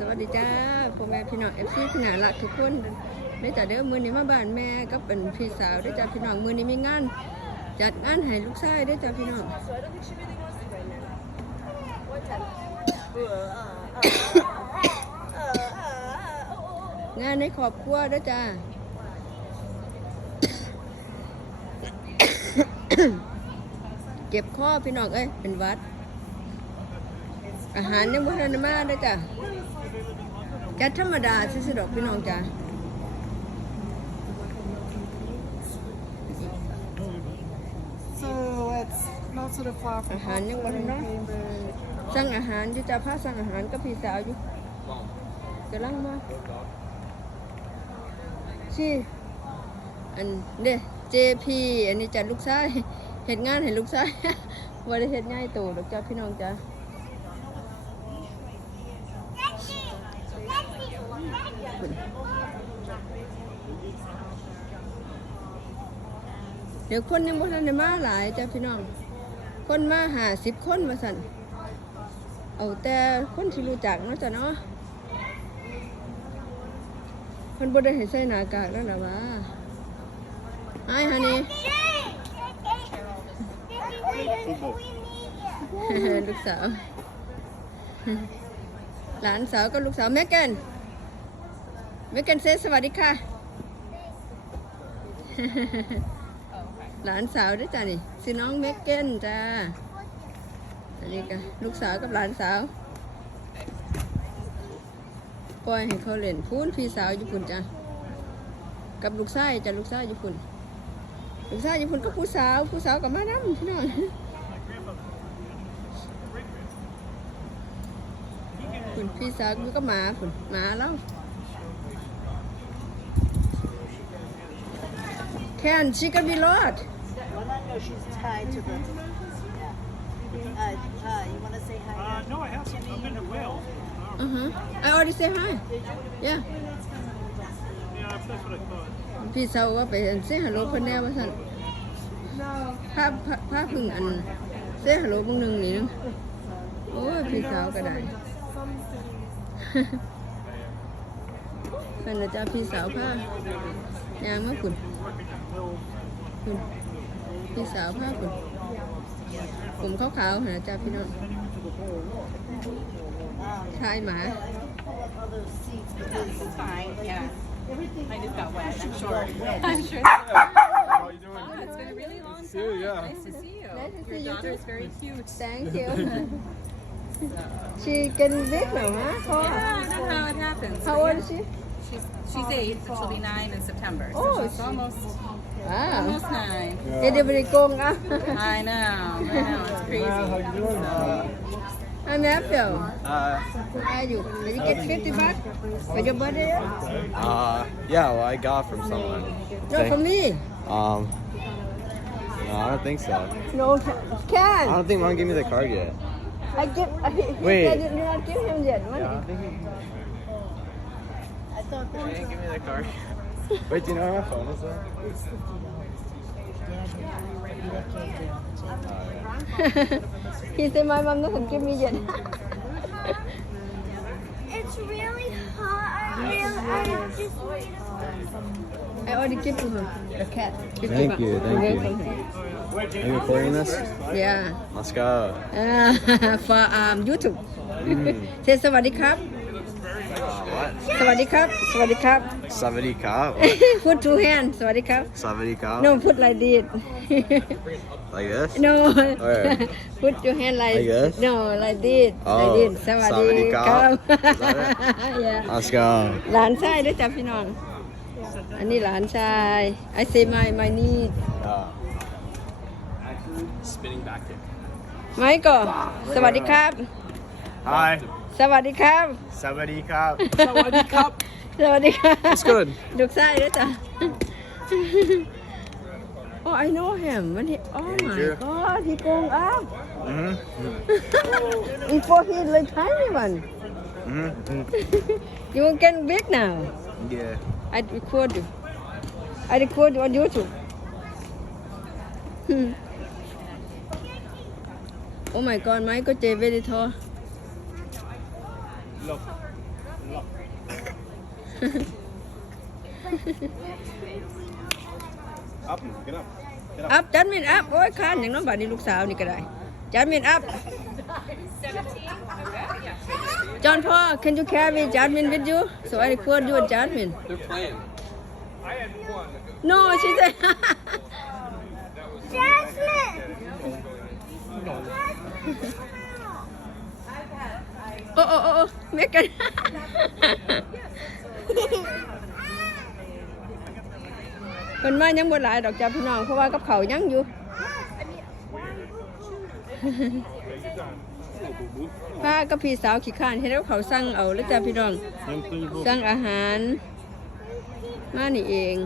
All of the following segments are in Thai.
สวัสดีจ้าพ่อแม่พี่น้องเอฟซีขนาดละทุกคนได้แต่เดิมมือนี้มาบ้านแม่ก็เป็นพี่สาวได้จ้าพี่น้องมือนี้มีงานจัดงานให้ลูกชายได้จ้าพี่น้องงานในครอบครัวได้จ้าเก็บข้อพี่น้องเอ้ยเป็นวัด อาหารยังบุทันมาได้จ้ะแัธรรมดาซื่อดอกพี่น้องจ้าอาหารยังวันนั้สั่งอาหารจะจ้าพาสั่งอาหารก็พี่สาวอยู่กำลังมาชี่อันเด้เจพีอันนี้จัดลูกชายเห็ดงานเห็นลูกชายวันนี้เห็ดง่ายโตดอกจ้าพี่น้องจ้าคุณเดี๋ยวคนยังบ่ทันได้มาหลายจ้าพี่น้อง คนมาหาสิบคนมาสั่น เอาแต่คนที่รู้จักเนาะจ้ะเนาะคนบ่ได้เห็นใส่หน้ากากแล้วหรอวะไอ้ฮันนี่ ลูกสาว หลานสาวกับลูกสาวแม่กันเมกันเซสวัสดีค่ะ หลานสาวด้วยจ้ะนี่สิน้องเมกเกนจ้าอันนี้ก็ลูกสาวกับหลานสาวปล่อยให้เขาเล่นพูนพี่สาวญี่ปุ่นจ้ากับลูกชายจ้าลูกชายญี่ปุ่นลูกชายญี่ปุ่นก็ผู้สาวผู้สาวกับมาน้ำพี่น้องคุณพี่สาวอยูก็หมาคุณหมาแล้ว can. She can be lot. Well, I k n o she's tied to the. Uh, uh, you want to say hi? Uh, no, I h a v e n o I've been t h e w e l l Uh h u h I already say hi. Yeah. Yeah, that's what I thought. พี่เซาว่ l ไ o เซฮัลโหลคนแน่ว่าสั p นภ p พภาพพึ่งอันเซฮั p โหลมึงหนึ่ง o ี่ i ึงโอ้ย t ี่เซาก็ได s เป็นนะจ๊ะพี่สาวผ้ายางมากคุณคุณพี่สาวมากคุณผมขาวๆหาจ้าพี่น้องชายหมาชิคกี้พายเหรอฮะ How old is she? She's oh, eight, she'll be nine in September. So Oh, she's almost, Wow. almost nine. Yeah. kong I know, I know, it's crazy. Ano na to? Uh, Ayun. Did you get 50 baht? For your birthday? ah? uh, yeah, well, I got from someone. No, from me. Um, no, I don't think so. No, I don't think mom gave me the card yet. I give, I, Wait. you did not give him yet money give me the card. Wait, do you know where my phone is at? he said my mom doesn't give me yet. it's really hot. I, really, I just I already give to her. a cat. Give thank you, thank you. Thank you. Are you recording this? Yeah. Let's go. Uh, for um, YouTube. Mm. Say come. สวัสดีครับ สวัสดีครับ สวัสดีครับ พูดทูแฮนสวัสดีครับ สวัสดีครับโน้พูดไรดี like this n พูดทูแฮน like no like this like this สวัสดีครับ l าสก go หลานชายด้วยจ้ะพี่น้อง อันนี้หลานชาย I say my my need ไม่ก็สวัสดีครับ Hi. Hi. สวัสดีครับ สวัสดีครับ สวัสดีครับ สวัสดีครับ It's good. ดูกไส้ด้วยจ้ะ Oh I know him มัน Oh my god he going up before he like tiny one Mm-hmm. you can big now Yeah. I record you I record you on YouTube Oh my god Michael J very tall อัพจันมินอัพโอ้ยคันอย่างน้องบานนี่ลูกสาวนี่ก็ได้จันมินอัพจอนพ่อ can you carry จันมินวิดยูสวัสดีค r d you จันมิน no she said j a s m โอ้โอ้โอ้เมกันเป็นว่ายังบ่หลายดอกจ้าพี่น้องเพราะว่ากับเขายังอยู่ป้ากับพี่สาวขี่ข้าน ให้แล้วเขาสั่งเอาแล้วจ้าพี่น้องสั่งอาหาร มานี่เอง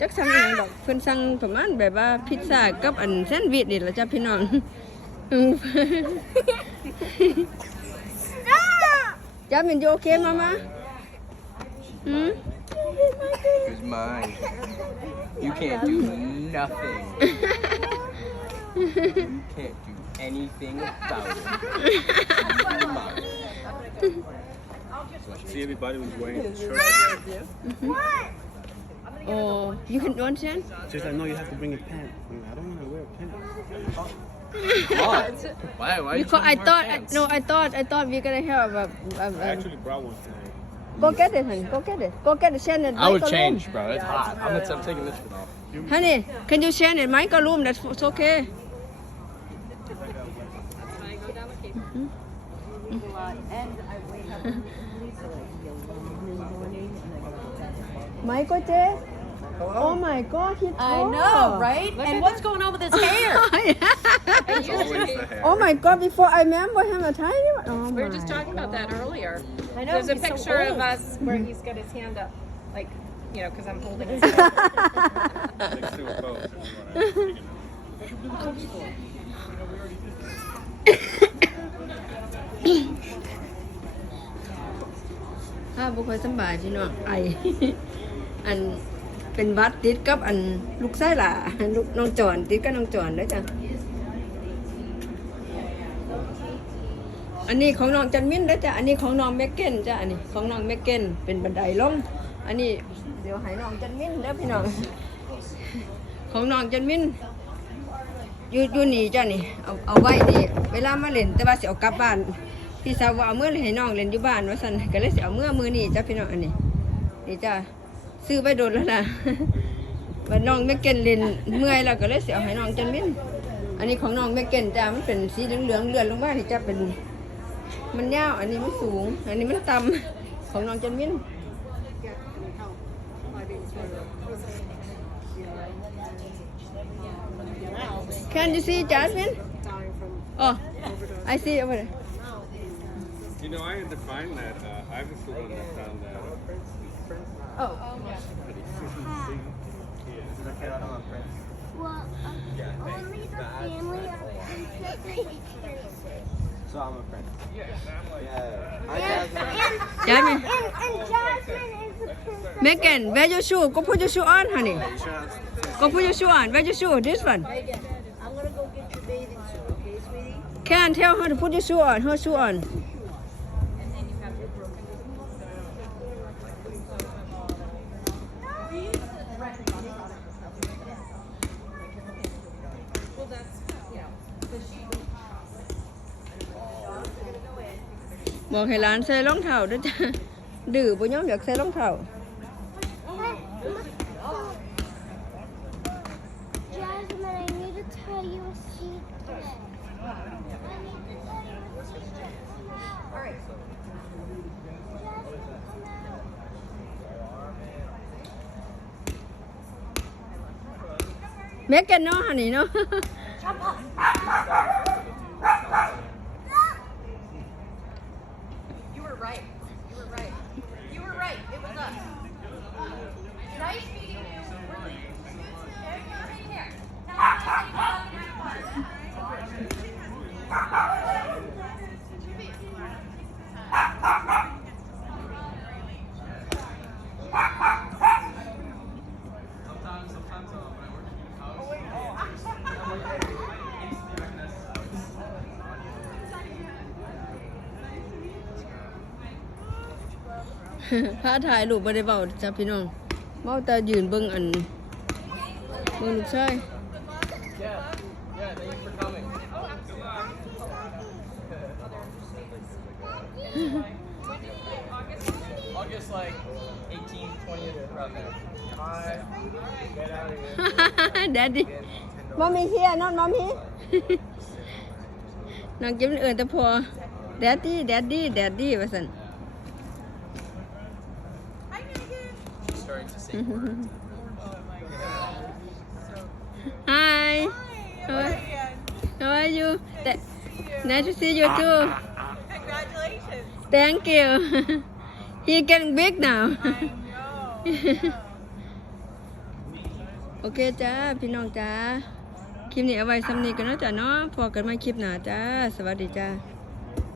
จักสั่งอย่างดอกเพิ่นสั่งประมาณแบบว่าพิซซ่ากับอันแซนด์วิชนี่แหละจ้าพี่น้อง Stop! Jasmine, you okay, Mama? Hmm? It's mine. You can't do nothing. you can't do anything about it. See everybody was wearing the shirt. Oh, you can understand? Just I know you have to bring a pen. I don't want to wear a pen why? Why? Because I thought, I, no, I thought, I thought we are gonna have um, um, I actually brought one today. Go get it, honey. Go get it. Go get it. Shannon. I would change, room. bro. It's yeah, hot. I'm, I'm taking this one off. Honey, can you share it? Mike room. That's it's okay. Michael, there. Hello? Oh my god, he I know, right? Look and what's going on with his hair? It's the hair. Oh my god, before I remember him a tiny oh we were just talking about that earlier. I know. There's a so picture of us where he's got his hand up, like, you know, because I'm holding his hand. Like two of both, if You know, เป็นวัดติดกับอันลูกไส้ล่ะลูกน้องจอนติดกับน้องจอนนะ้จ้ะอันนี้ของน้องจันมินนะ้จ้ะอันนี้ของน้องเมกเกนจ้ะอันนี้ของน้องเมกเกนเป็นบันไดลงอันนี้ เดี๋ยวให้น้องจันมินแล้วพี่น้องของน้องจันมินอยู่อยู่นี่จ้ะนี่ เอาเอาไว้นี่เวลามาเล่น แต่ว่าสิเอากลับบ้านพี่สาวว่าเอาเมื่อให้น้องเล่นอยู่บ้านว่าสันก็เลยสิเอาเมื่อมือนี่จ้ะพี่น้องอันนี้นี่จ้ะซื้อไปโดนแล้วนะบัาน้องแม่เกนเล่นเมื่อยแล้วก็เลยเสียให้น้องจันมินอันนี้ของน้องแม่เกนจ้ามันเป็นสีเหลืองๆเลือนลงมาที่จะเป็นมันยาว อันนี้มันสูง อันนี้มันต่ำของน้องจันมินแค่นี้สิจัสมินอ๋อ I see over there You know, I had to find that. Uh, I was the one that found that. Oh. Um, yeah. Is a prince? Well, only the family of princesses So I'm a prince. Yeah. yeah. Jasmine. And, and Jasmine is a princess. Megan, where your shoe? Go put your shoe on, honey. Go put your shoe on. Where's your shoe? This one. I'm gonna go get your bathing suit, okay, sweetie? Can't tell her to put your shoe on. Her shoe on. บอกให้ร้านใส่รองเท้าด้วยจ้ะดื้อบ่ยอมอยากใส่รองเท้าเมกันเนาะนี่เนาะพาถ่ายรูปบ่ได้เบาจ้าพี่น้องเบาแต่ยืนเบิ่งอันเบิ่งลูกชายดดดดี้มอมีเฮียนอนมอมีน้องกิบเอื่นแต่พอดดดดี้เดดดี้เดดดี้ว่าสัน Hi. How are, how are you? Th nice to see you too. Congratulations. Thank you. he getting big now. o อเคจ้าพี่น้องจ้าคลิปนี้เอาไว้ซ้ำนี้กันนะจ้าเนาะพอกันมาคลิปหน้าจ้าสวัสดีจ้า